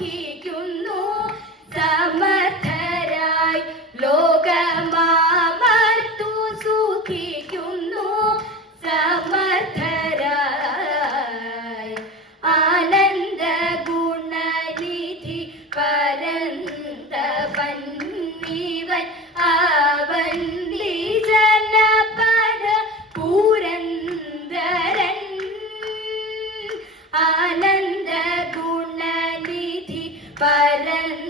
സുഖിക്കുന്നു സമർത്ഥരായി ലോകമാമർത്തു സുഖിക്കുന്നു. സമർത്ഥരായി ആനന്ദ ഗുണനിധി പരന്ത ഗുണനിധി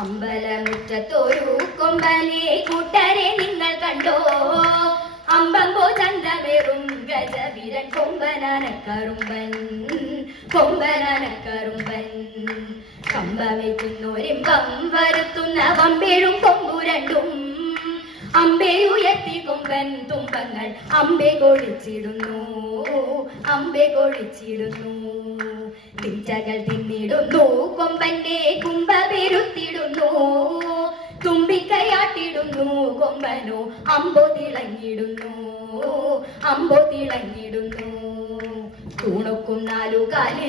അമ്പലമുറ്റത്തൊരു കൊമ്പനെ കൂട്ടരെ നിങ്ങൾ കണ്ടോ? അമ്പമ്പോ ചന്തമേറും ഗജവിരൻ കൊമ്പനാനക്കറുമ്പൻ കൊമ്പനാനക്കറുമ്പൻ കമ്പമേക്കുന്നോരിമ്പം വരുത്തുന്ന വമ്പേഴും കൊമ്പുരണ്ടും അമ്പേ ഉയർത്തി കൊമ്പൻ തുമ്പങ്ങൾ അമ്പെ കൊഴിച്ചിടുന്നു. അമ്പെ കൊഴിച്ചിടുന്നു. തിച്ചകൾ തിന്നിടുന്നു കൊമ്പന്റെ കുമ്പ പെരുത്തിടുന്നു കൊമ്പനു കൊമ്പനു അമ്പോ തിളങ്ങിടുന്നു അമ്പോ തിളങ്ങിടുന്നു തൂണുക്കും നാലു കാലിൽ